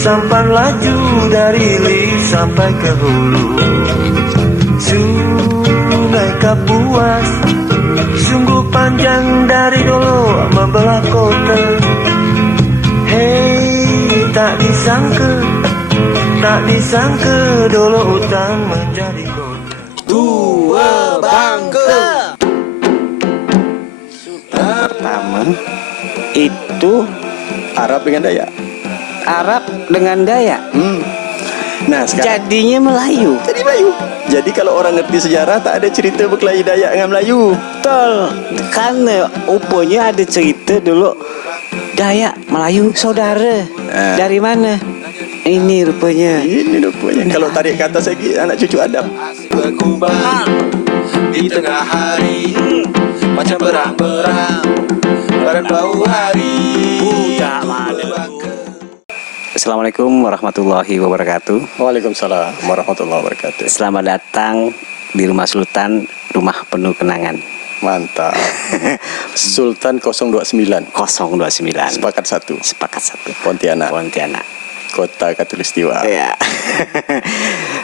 Sampan laju dari hilir sampai ke hulu. Sungai Kapuas sungguh panjang dari dulu membelah kota. Hei, tak disangka dulu hutan menjadi kota. Dua bangka. Pertama itu Arab dengan Dayak. Arab dengan Dayak. Nah sekarang Jadinya Melayu. jadi Melayu. Jadi kalau orang ngerti sejarah tak ada cerita berkelahi Dayak dengan Melayu. Betul. Karena rupanya ada cerita dulu Dayak Melayu saudara. Dari mana? Ini rupanya. Ini rupanya. Kalau tarik ke atas lagi anak cucu Adam. Berkubang di tengah hari, macam berang-berang badan bau hari. Assalamualaikum warahmatullahi wabarakatuh. Waalaikumsalam warahmatullahi wabarakatuh. Selamat datang di Rumah Sultan, rumah penuh kenangan. Mantap. Sultan 029 029. Sepakat satu. Pontianak, Kota Katulistiwa. Ya.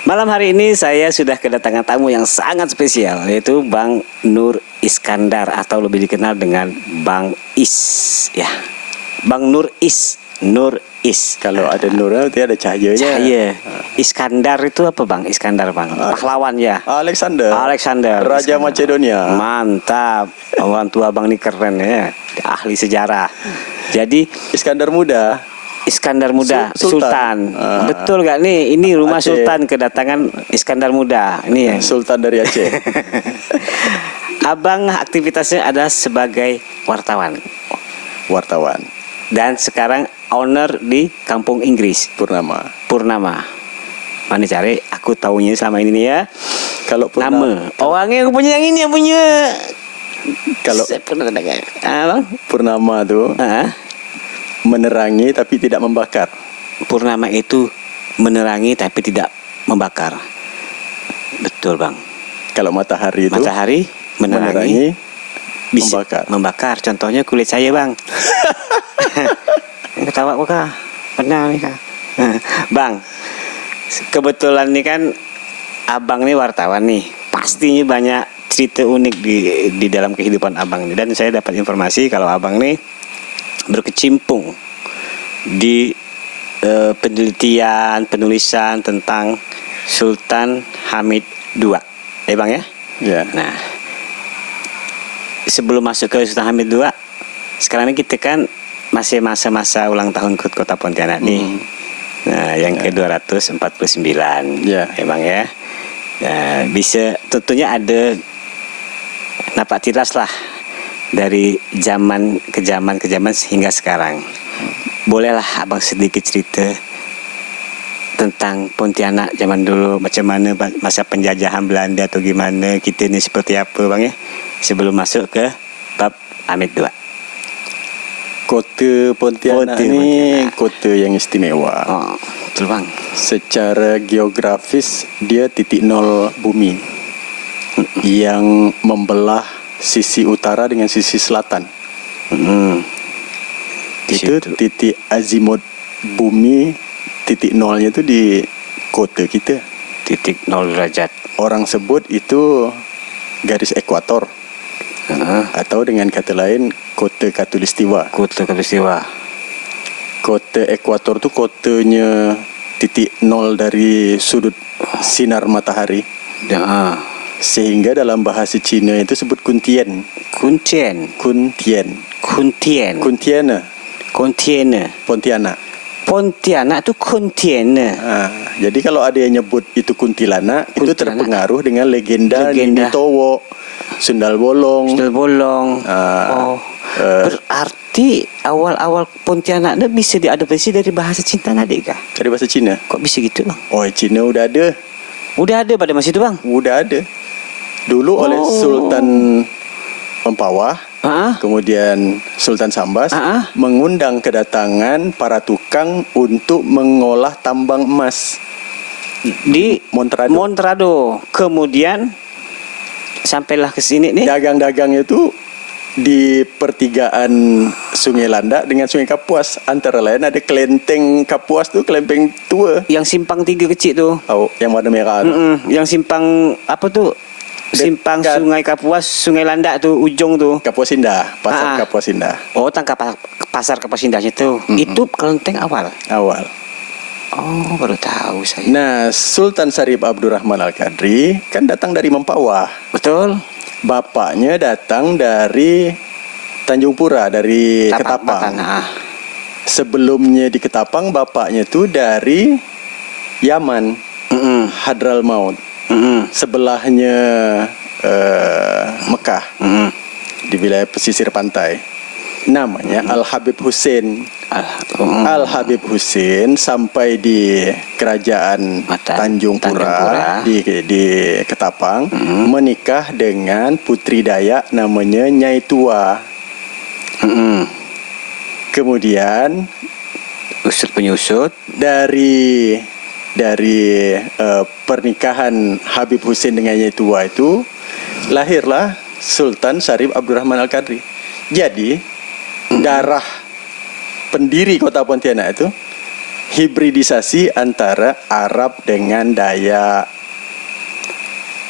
Malam hari ini saya sudah kedatangan tamu yang sangat spesial, yaitu Bang Nur Iskandar atau lebih dikenal dengan Bang Is. Ya, Bang Nur Is. Kalau ada Nur berarti ada cahayanya. Cahaya. Iskandar itu apa Bang? Iskandar Bang. Pahlawan ya. Alexander. Iskandar. Raja Macedonia. Mantap. Orang tua Bang ini keren ya. Ahli sejarah. Jadi Iskandar Muda. Sultan. Betul gak nih? Ini rumah Aceh. Sultan kedatangan Iskandar Muda. Ini ya. Sultan dari Aceh. Abang aktivitasnya adalah sebagai wartawan. Dan sekarang owner di Kampung Inggris Purnama. Mana cari? Aku tahunya sama ini nih ya. Kalau Nama orangnya aku punya yang ini yang punya. Kalau Saya pernah dengar. Bang? Purnama tuh menerangi tapi tidak membakar. Purnama itu menerangi tapi tidak membakar. Betul Bang. Kalau matahari itu Matahari menerangi bisa membakar. Contohnya kulit saya Bang. Ketawa kok kah? Benar nih kah? Bang, kebetulan nih kan abang nih wartawan nih. Pastinya banyak cerita unik di dalam kehidupan abang nih. Dan saya dapat informasi kalau abang nih berkecimpung di penelitian, penulisan tentang Sultan Hamid II. Bang ya? Ya. Nah, sebelum masuk ke Sultan Hamid II, sekarang ini kita kan masih masa-masa ulang tahun Kota Pontianak nih. Nah, yang ke-249. Ya. Emang ya. Nah, bisa tentunya ada napak tilas lah dari zaman ke zaman hingga sekarang. Bolehlah Abang sedikit cerita tentang Pontianak zaman dulu, macam mana masa penjajahan Belanda atau gimana, kita ini seperti apa Bang ya, sebelum masuk ke bab Hamid II. Kota Pontianak ini kota yang istimewa. Oh, betul Bang. Secara geografis dia titik nol bumi yang membelah sisi utara dengan sisi selatan. Itu titik azimut bumi, titik nolnya itu di kota kita. Titik 0 derajat. Orang sebut itu garis ekuator. Atau dengan kata lain Kota Katulistiwa. Kota ekuator itu kotanya titik nol dari sudut sinar matahari. Sehingga dalam bahasa Cina itu sebut Kuntien. Pontianak itu kontainer. Jadi kalau ada yang nyebut itu kuntilanak, itu terpengaruh dengan legenda Nini Towo, Sundal Bolong. Berarti awal-awal Pontianak itu bisa diadopsi dari bahasa Cina tadi kah? Dari bahasa Cina. Kok bisa gitu Bang? Oh, Cina udah ada. Udah ada pada masa itu Bang? Udah ada. Dulu oleh Sultan Mempawah, Ah, kemudian Sultan Sambas mengundang kedatangan para tukang untuk mengolah tambang emas. di Montrado. Montrado. Kemudian sampailah ke sini nih. Dagang-dagang itu di pertigaan Sungai Landak dengan Sungai Kapuas. Antara lain ada kelenteng Kapuas tuh, kelenteng tua. Yang simpang 3 kecil tuh. Oh, yang warna merah. Yang simpang apa tuh? Simpang Dekat- Sungai Kapuas, Sungai Landak tuh, ujung tuh. Kapuas Indah, pasar Kapuas Indah. Oh, pasar Kapuas Indahnya tuh. Itu kelenteng awal. Awal. Oh, baru tahu saya. Nah, Sultan Syarif Abdurrahman Al-Qadri kan datang dari Mempawah. Betul. Bapaknya datang dari Tanjung Pura, dari Ketapang. Sebelumnya di Ketapang, bapaknya tuh dari Yaman, Hadramaut. Sebelahnya Mekah, di wilayah pesisir pantai. Namanya Al-Habib Hussein. Al-Habib Hussein sampai di kerajaan Tanjung Pura, di Ketapang, menikah dengan putri Dayak namanya Nyai Tua. Kemudian Usut penyusut dari pernikahan Habib Hussein dengan Nyai Tua itu lahirlah Sultan Syarif Abdurrahman Al-Qadri. Jadi darah pendiri kota Pontianak itu hibridisasi antara Arab dengan Dayak.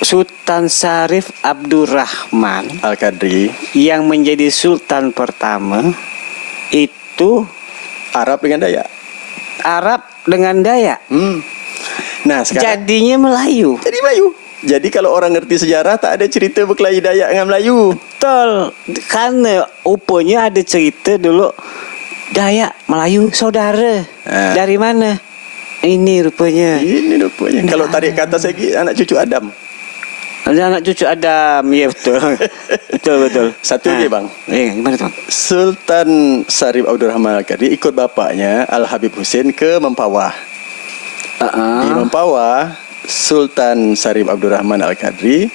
Sultan Syarif Abdurrahman Al-Qadri yang menjadi sultan pertama itu Arab dengan Dayak. Arab dengan Dayak. Nah, sekarang Jadinya Melayu. jadi Melayu. Jadi kalau orang ngerti sejarah tak ada cerita berkelahi Dayak dengan Melayu. Betul. Karena rupanya ada cerita dulu Dayak Melayu saudara. Dari mana? Ini rupanya. Ini rupanya. Kalau tarik kata segi anak cucu Adam. Ada anak cucu Adam. Ya betul. betul. Satu lagi bang. Gimana tuh? Sultan Syarif Abdurrahman Al-Qadri ikut bapaknya Al-Habib Hussein ke Mempawah. Di Mempawah, Sultan Syarif Abdurrahman Al-Qadri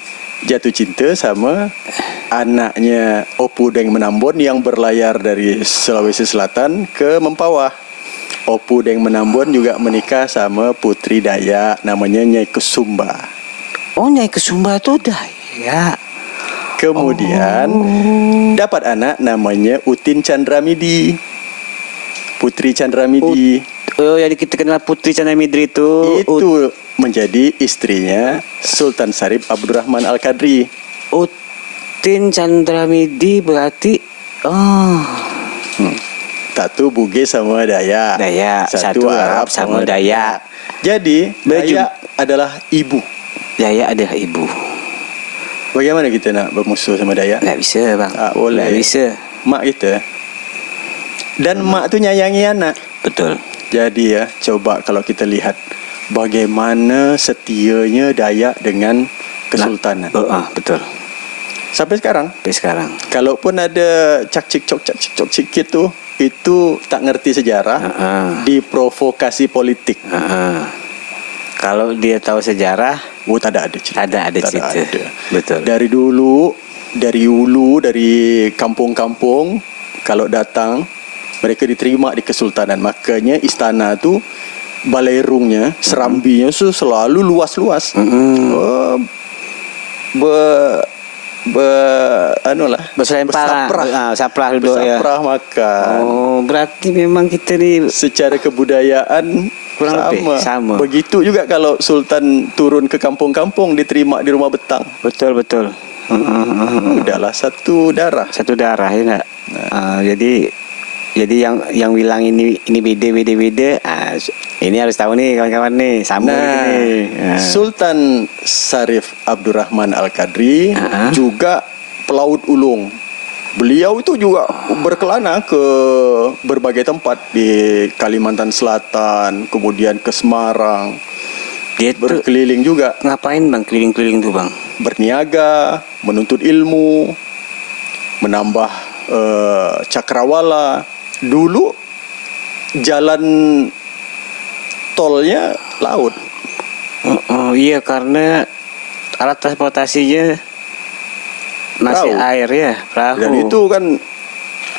jatuh cinta sama anaknya Opu Deng Menambon yang berlayar dari Sulawesi Selatan ke Mempawah. Opu Deng Menambon juga menikah sama putri Dayak namanya Nyai Kesumba. Oh, Nyai Kesumba itu Dayak. Kemudian dapat anak namanya Utin Chandramidi, putri Chandramidi. Oh, yang kita kenal Putri Chandra Midri itu menjadi istrinya Sultan Syarif Abdurrahman Al-Qadri. Utin Chandramidi berarti Satu Bugis sama Dayak. Satu Arab sama Dayak. Jadi Dayak adalah ibu. Dayak adalah ibu. Bagaimana kita nak bermusuh sama Dayak? Nggak bisa bang. Boleh. Nggak bisa. Mak kita. Dan mak tu nyayangi anak. Betul. Jadi ya, coba kalau kita lihat bagaimana setianya Dayak dengan kesultanan. Betul. Sampai sekarang. Kalaupun ada cak-cik-cok sikit tu, itu tak ngerti sejarah, diprovokasi politik. Kalau dia tahu sejarah, tak ada cerita. ada cerita. Betul. Dari dulu, dari hulu, dari kampung-kampung, kalau datang mereka diterima di kesultanan. Makanya istana tu balerungnya, serambinya selalu luas-luas. Bersaprah duduk ya. Bersaprah makan. Oh, berarti memang kita ni secara kebudayaan kurang lebih sama. Begitu juga kalau sultan turun ke kampung-kampung diterima di rumah betang. Betul. Udahlah satu darah ya nak. Jadi yang bilang ini beda. Ini harus tahu nih kawan-kawan nih, sama ini. Sultan Syarif Abdurrahman Al-Qadri juga pelaut ulung. Beliau itu juga berkelana ke berbagai tempat di Kalimantan Selatan, kemudian ke Semarang. Dia berkeliling juga. Ngapain bang keliling-keliling tuh bang? Berniaga, menuntut ilmu, menambah cakrawala. Dulu jalan tolnya laut. Iya, karena alat transportasinya Masih perahu. air ya, perahu. Dan itu kan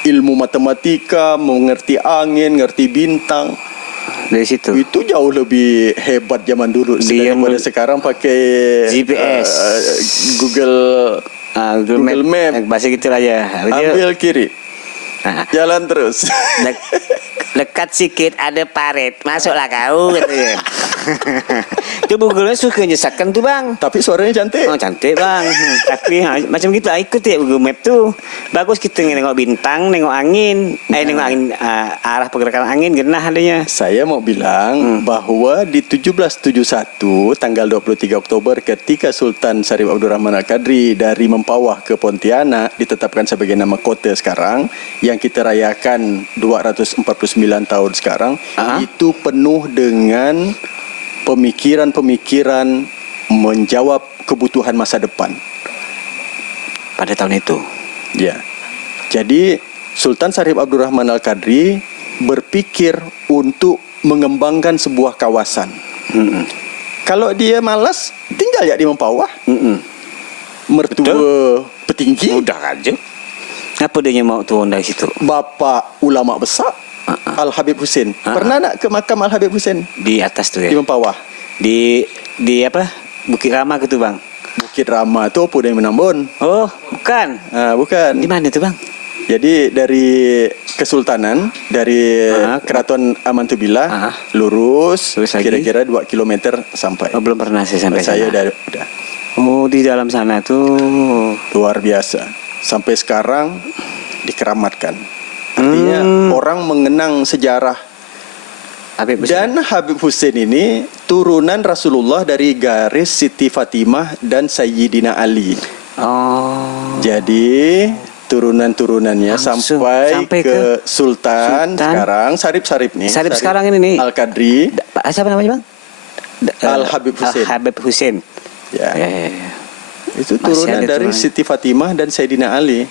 ilmu matematika, mengerti angin, ngerti bintang. Dari situ. Itu jauh lebih hebat zaman dulu Dia daripada sekarang pakai GPS. Google Google Google Map. Map. Bahasa gitu lah ya. Ambil kiri, Nah, jalan terus. dekat sikit ada paret, masuklah kau katanya. Itu Google suka nyesatkan tuh bang. Tapi suaranya cantik. Oh cantik bang. Tapi macam gitu ikut ya Google Map tuh. Bagus kita nengok bintang, nengok angin, nengok angin, arah pergerakan angin genah adanya. Saya mau bilang bahwa di 1771 tanggal 23 Oktober ketika Sultan Syarif Abdurrahman Al-Qadri dari Mempawah ke Pontianak ditetapkan sebagai nama kota sekarang yang kita rayakan 249 tahun sekarang, itu penuh dengan pemikiran-pemikiran menjawab kebutuhan masa depan. Pada tahun itu. Ya. Jadi Sultan Syarif Abdurrahman Al-Qadri berpikir untuk mengembangkan sebuah kawasan. Kalau dia malas, tinggal ya di Mempawah. Mertua petinggi, Udah aja. Apa dia mau turun dari situ? bapak ulama besar, Al-Habib Hussein. Pernah nak ke makam Al-Habib Hussein Di atas tuh ya. di Mempawah? Di apa? Bukit Rama gitu bang. Bukit Rama tu apa dari Menambun? Oh bukan. Bukan. Di mana tuh bang? Jadi dari Kesultanan, dari Keraton Amantubillah, lurus Lurus lagi. kira-kira 2 km sampai. Oh belum pernah saya sampai Saya sana. udah Oh di dalam sana tuh. luar biasa. Sampai sekarang dikeramatkan. Artinya orang mengenang sejarah. Habib Hussein. Dan Habib Hussein ini turunan Rasulullah dari garis Siti Fatimah dan Sayyidina Ali. Oh. Jadi turunan-turunannya Langsung sampai ke Sultan Sultan. sekarang Sarip nih. Sarip sekarang ini nih. Al-Qadri. Pak siapa namanya bang? Al-Habib Hussein. Habib Hussein. Ya. Ya. Itu Masih turunan ada dari turunan. Siti Fatimah dan Sayyidina Ali.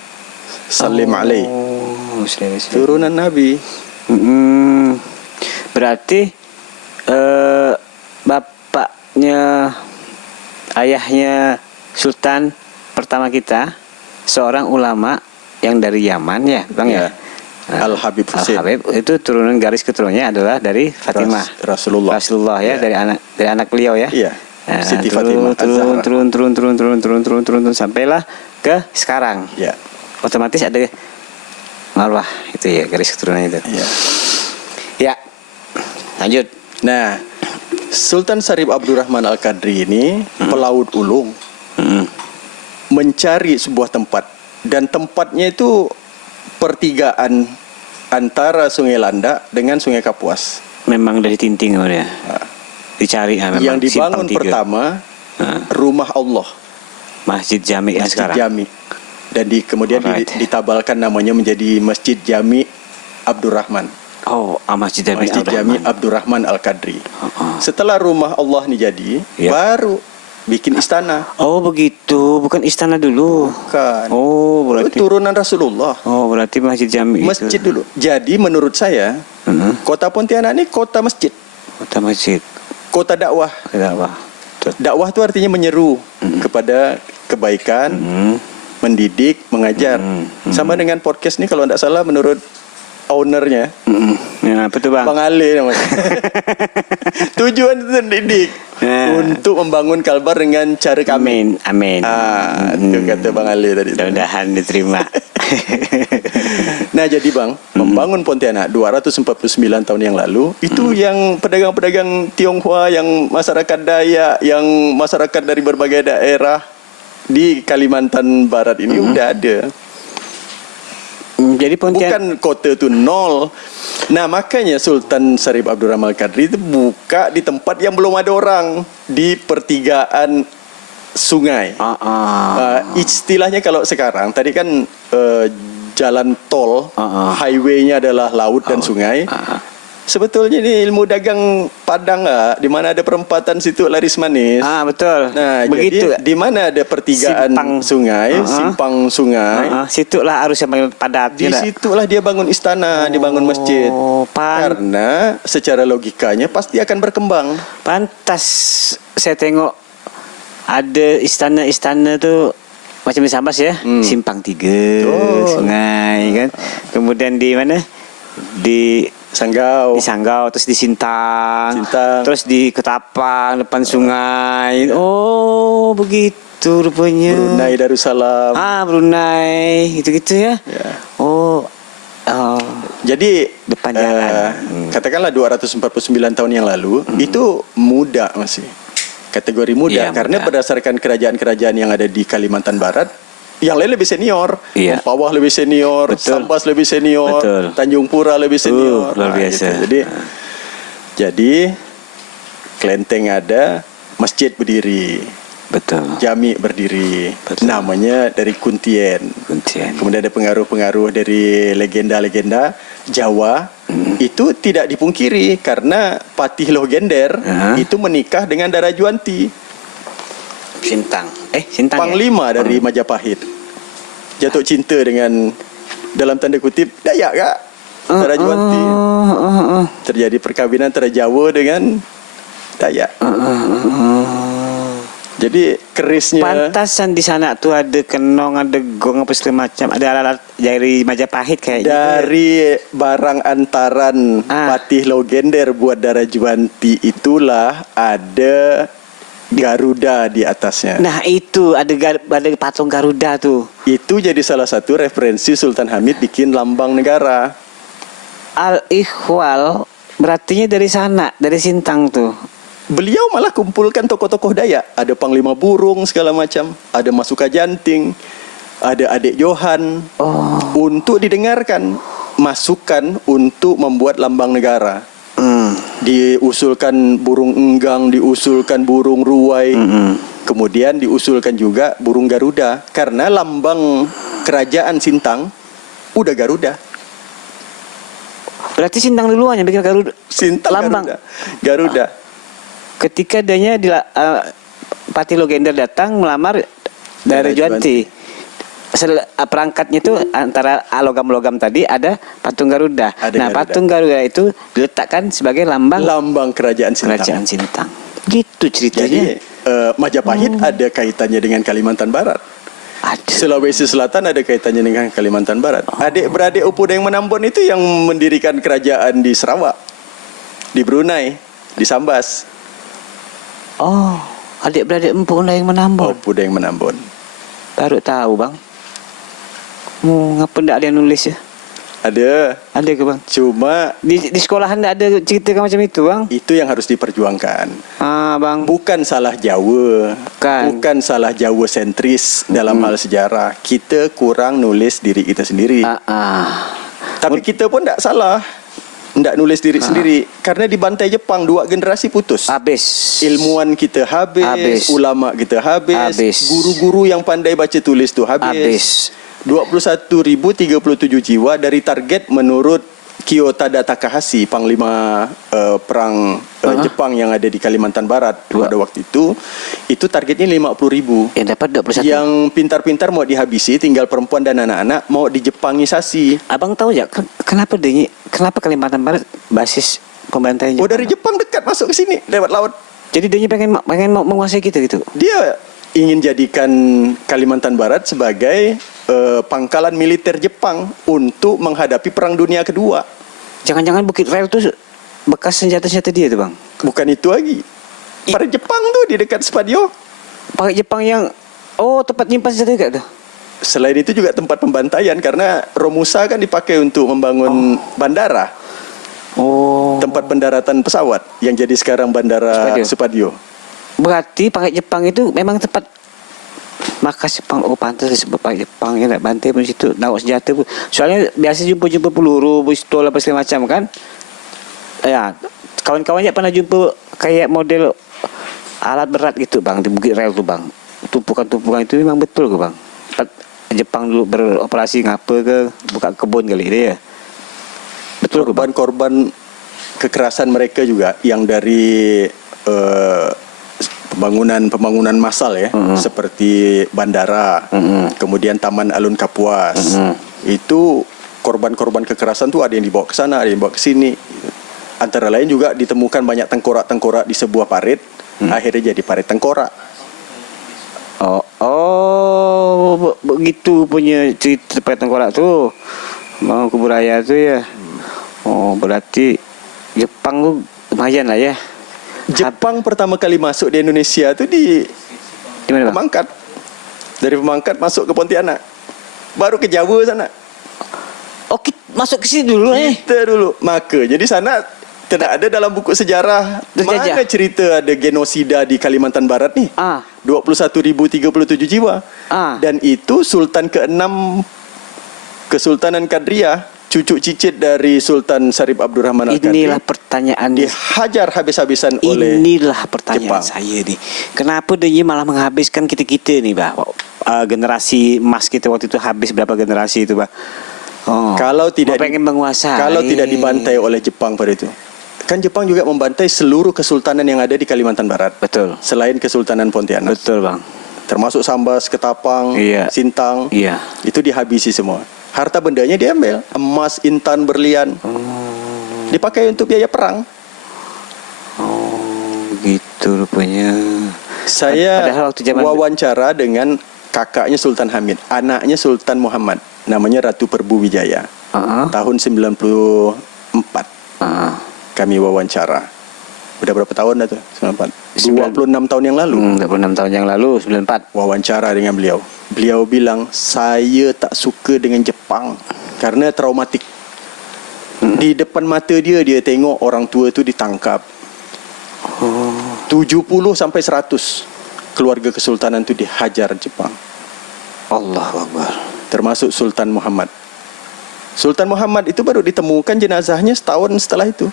Salim alaih. Oh, Muslim. Turunan Nabi. Berarti bapaknya, ayahnya Sultan pertama kita seorang ulama yang dari Yaman ya, bang ya. Al-Habib Hussein. Al-Habib itu turunan garis keturunannya adalah dari Fatimah. Rasulullah. Rasulullah ya, Ya. dari anak beliau ya. Iya. Siti turun, Fatimah Az-Zahra. turun sampailah ke sekarang. Ya. Otomatis ada Marwah itu ya garis keturunan itu. Ya. Ya. Lanjut. Nah, Sultan Syarif Abdurrahman Al-Qadri ini pelaut ulung, mencari sebuah tempat, dan tempatnya itu pertigaan antara Sungai Landak dengan Sungai Kapuas. Memang dari tinting ya. Dicari memang. Yang dibangun simpang tiga. pertama rumah Allah, Masjid Jami yang Masjid sekarang. Jami, dan kemudian Alright. ditabalkan namanya menjadi Masjid Jami Abdurrahman. Oh, Masjid Jami Masjid Jami Abdurrahman Al-Qadri. Setelah rumah Allah ini jadi, Ya. baru bikin istana. Oh begitu, bukan istana dulu. Bukan. Oh Itu berarti. turunan Rasulullah. Oh berarti Masjid Jami. Masjid itu. dulu. Jadi menurut saya, kota Pontianak ini kota masjid, Kota masjid. kota dakwah. Kenapa? Dakwah itu artinya menyeru kepada kebaikan, mendidik, mengajar. Sama dengan podcast ini kalau tidak salah menurut ownernya, Ya, apa tuh bang? Bang Ali namanya. Tujuan itu mendidik untuk membangun kalbar dengan cara kami. Amin. Itu kata Bang Ali tadi. Mudah-mudahan diterima. Nah jadi Bang, membangun Pontianak 249 tahun yang lalu, itu yang pedagang-pedagang Tionghoa, yang masyarakat Dayak, yang masyarakat dari berbagai daerah di Kalimantan Barat ini udah ada. Jadi Pontianak. Bukan kota itu nol. Nah makanya Sultan Syarif Abdurrahman Al-Qadri itu buka di tempat yang belum ada orang, di pertigaan sungai. Istilahnya kalau sekarang tadi kan jalan tol, highway-nya adalah laut dan sungai. Sebetulnya ini ilmu dagang Padang nggak, di mana ada perempatan situ laris manis. Betul. Nah, begitu. jadi di mana ada pertigaan sungai, simpang sungai, Situlah arus yang paling padat. di situlah dia bangun istana, dibangun masjid. Karena secara logikanya pasti akan berkembang. Pantas saya tengok ada istana-istana tuh macam di Sambas ya, Simpang 3, sungai kan. Kemudian di mana? Di Sanggau. Terus di Sintang, Sintang. terus di Ketapang depan sungai. Oh, begitu rupanya. Brunei Darussalam. Brunei, gitu-gitu ya. Ya. Oh. Jadi Depan jalan. katakanlah 249 tahun yang lalu itu muda masih. Kategori muda Iya, karena muda. berdasarkan kerajaan-kerajaan yang ada di Kalimantan Barat, yang lain lebih senior. Iya. Mempawah lebih senior, Betul. Sambas lebih senior, Betul. Tanjung Pura lebih senior. Luar biasa. Gitu. Jadi kelenteng ada, masjid berdiri, Betul. jami berdiri. Betul. Namanya dari Kuntien. Kuntien. Kemudian ada pengaruh-pengaruh dari legenda-legenda Jawa. Itu tidak dipungkiri karena Patih Lohgender itu menikah dengan Dara Juanti, Sintang. Sintang. Panglima dari Majapahit. Jatuh cinta dengan, dalam tanda kutip, Dayak kak, Dara Juanti. Terjadi perkawinan antara Jawa dengan Dayak. Jadi kerisnya Pantasan di sana tuh ada kenong, ada gong apa segala macam, ada alat-alat dari Majapahit kayaknya. dari barang antaran Patih Lohgender buat Dara Juanti itulah ada Garuda di atasnya. Nah itu ada patung Garuda tuh. Itu jadi salah satu referensi Sultan Hamid bikin lambang negara. Al-Ikhwal berartinya dari sana, dari Sintang tuh. Beliau malah kumpulkan tokoh-tokoh Dayak. Ada Panglima Burung segala macam, ada Masuka Janting, ada Adik Johan. Untuk didengarkan masukan untuk membuat lambang negara. Diusulkan burung enggang, diusulkan burung ruai. Kemudian diusulkan juga burung Garuda karena lambang kerajaan Sintang udah Garuda. Berarti Sintang duluan yang bikin Garuda. Sintang Lambang. Garuda. Ketika danya Patih Lohgender datang melamar Dara Juanti. Perangkatnya itu antara logam-logam tadi ada patung Garuda. Ada Garuda. Patung Garuda itu diletakkan sebagai lambang Kerajaan Sintang. Kerajaan Sintang. Gitu ceritanya. Jadi Majapahit ada kaitannya dengan Kalimantan Barat. Ada. Sulawesi Selatan ada kaitannya dengan Kalimantan Barat. Adik-beradik Opudeng Menambon itu yang mendirikan kerajaan di Sarawak, di Brunei, di Sambas. Adik-beradik Empu yang Menambon. Opudeng Menambon. Baru tahu bang. Ngapa ndak ada yang nulis ya? Ada. Ada ke bang? Cuma Di sekolahan ndak ada cerita macam itu bang? itu yang harus diperjuangkan. Bang. Bukan salah Jawa, bukan salah Jawa sentris dalam hal sejarah. Kita kurang nulis diri kita sendiri. Tapi kita pun tak salah, tak nulis diri sendiri karena dibantai Jepang 2 generasi putus. Habis. Ilmuwan kita habis, ulama kita habis, guru-guru yang pandai baca tulis tu habis. 21.037 jiwa dari target menurut Kiyotada Takahashi, Panglima perang Jepang yang ada di Kalimantan Barat pada waktu itu targetnya 50.000. Yang dapat 21. Yang pintar-pintar mau dihabisi, tinggal perempuan dan anak-anak mau dijepangisasi. Abang tahu ya kenapa Kalimantan Barat basis pembantaian Jepang? Dari Jepang dekat masuk ke sini lewat laut. Jadi dia pengen mau menguasai kita gitu. Dia ingin jadikan Kalimantan Barat sebagai pangkalan militer Jepang untuk menghadapi Perang Dunia Kedua. Jangan-jangan Bukit Rel itu bekas senjata-senjata dia tuh bang? Bukan itu lagi. Para Jepang tuh di dekat Spadio. Pakai Jepang yang tempat nyimpan senjata juga tuh. Selain itu juga tempat pembantaian karena Romusa kan dipakai untuk membangun bandara. Tempat pendaratan pesawat yang jadi sekarang Bandara Supadio. Berarti pakai Jepang itu memang tempat markas Jepang. Pantas disebut pakai Jepang ya, nak bantai pun situ, naik senjata pun. Soalnya biasa jumpa peluru, pistol apa segala macam kan. Ya, kawan-kawannya pernah jumpa kayak model alat berat gitu bang di Bukit Rel tuh bang. Tumpukan-tumpukan itu memang betul ke bang. Jepang dulu beroperasi ngapa ke buka kebun kali dia ya. Betul ke bang? Korban kekerasan mereka juga yang dari pembangunan massal ya, seperti bandara, kemudian Taman Alun Kapuas. Itu korban-korban kekerasan tuh ada yang dibawa ke sana, ada yang dibawa ke sini. Antara lain juga ditemukan banyak tengkorak-tengkorak di sebuah parit, akhirnya jadi parit tengkorak. begitu punya cerita Pai Tengkorak tu. Mau kubur ayah tu ya. Oh, berarti Jepang tu lumayan lah ya. Jepang pertama kali masuk di Indonesia tu di Di mana, Bang? Pemangkat. Dari Pemangkat masuk ke Pontianak. Baru ke Jawa sana. Oh, kita masuk ke sini dulu Kita dulu. Maka jadi sana tidak ada dalam buku sejarah. Terjajah. Mana cerita ada genosida di Kalimantan Barat ni? 21,037 jiwa. Dan itu Sultan ke-6 Kesultanan Kadriah, cucu cicit dari Sultan Syarif Abdurrahman Al-Qadri. Inilah pertanyaan Dihajar habis-habisan oleh Inilah pertanyaan Jepang. saya nih. Kenapa dia malah menghabiskan kita-kita nih, Bah? Generasi emas kita waktu itu habis berapa generasi itu, Bah? Oh. Kalau tidak pengen menguasai. Kalau tidak dibantai oleh Jepang pada itu. Kan Jepang juga membantai seluruh kesultanan yang ada di Kalimantan Barat. Betul. Selain Kesultanan Pontianak. Betul, Bang. Termasuk Sambas, Ketapang, Iya. Sintang. Iya. Itu dihabisi semua. Harta bendanya diambil, emas, intan, berlian. Dipakai untuk biaya perang. Oh, gitu rupanya. Saya Padahal waktu zaman wawancara dengan kakaknya Sultan Hamid, anaknya Sultan Muhammad, namanya Ratu Perbu Wijaya. Tahun 94. Kami wawancara. Udah berapa tahun dah tu? 94. 26 tahun yang lalu. 26 tahun yang lalu, 94. Wawancara dengan beliau. Beliau bilang, saya tak suka dengan Jepang karena traumatik. Di depan mata dia tengok orang tua tu ditangkap. 70 sampai 100 keluarga kesultanan tu dihajar Jepang. Allahu Akbar. Termasuk Sultan Muhammad. Sultan Muhammad itu baru ditemukan jenazahnya setahun setelah itu.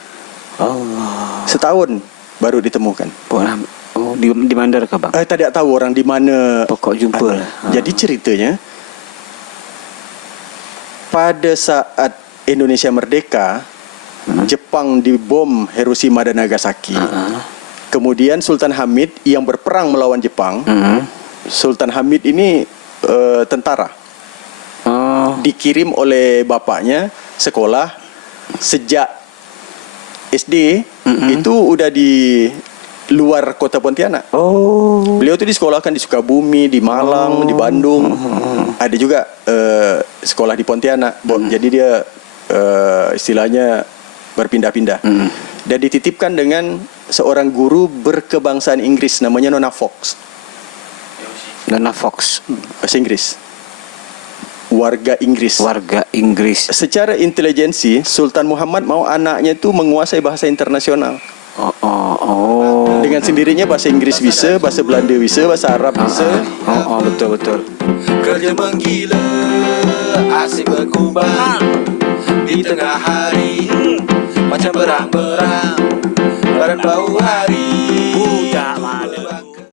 Allah. Setahun baru ditemukan. Oh, di Mandar ke, Bang? Tak tahu orang di mana. Pokok jumpa lah. Jadi ceritanya pada saat Indonesia merdeka, Jepang dibom Hiroshima dan Nagasaki. Kemudian Sultan Hamid yang berperang melawan Jepang. Sultan Hamid ini tentara. Dikirim oleh bapaknya sekolah sejak SD. Itu udah di luar kota Pontianak. Beliau tu disekolahkan di Sukabumi, di Malang, di Bandung. Ada juga sekolah di Pontianak. Jadi dia istilahnya berpindah-pindah. Dan dititipkan dengan seorang guru berkebangsaan Inggris namanya Nona Fox. Nona Fox. Bahasa Inggris. Warga Inggris. Warga Inggris. Secara intelijensi, Sultan Muhammad mau anaknya itu menguasai bahasa internasional. Dengan sendirinya bahasa Inggris bisa, bahasa Belanda bisa, bahasa Arab bisa. Betul. Kerja menggila, asik berkubang di tengah hari, macam berang-berang, badan bau hari.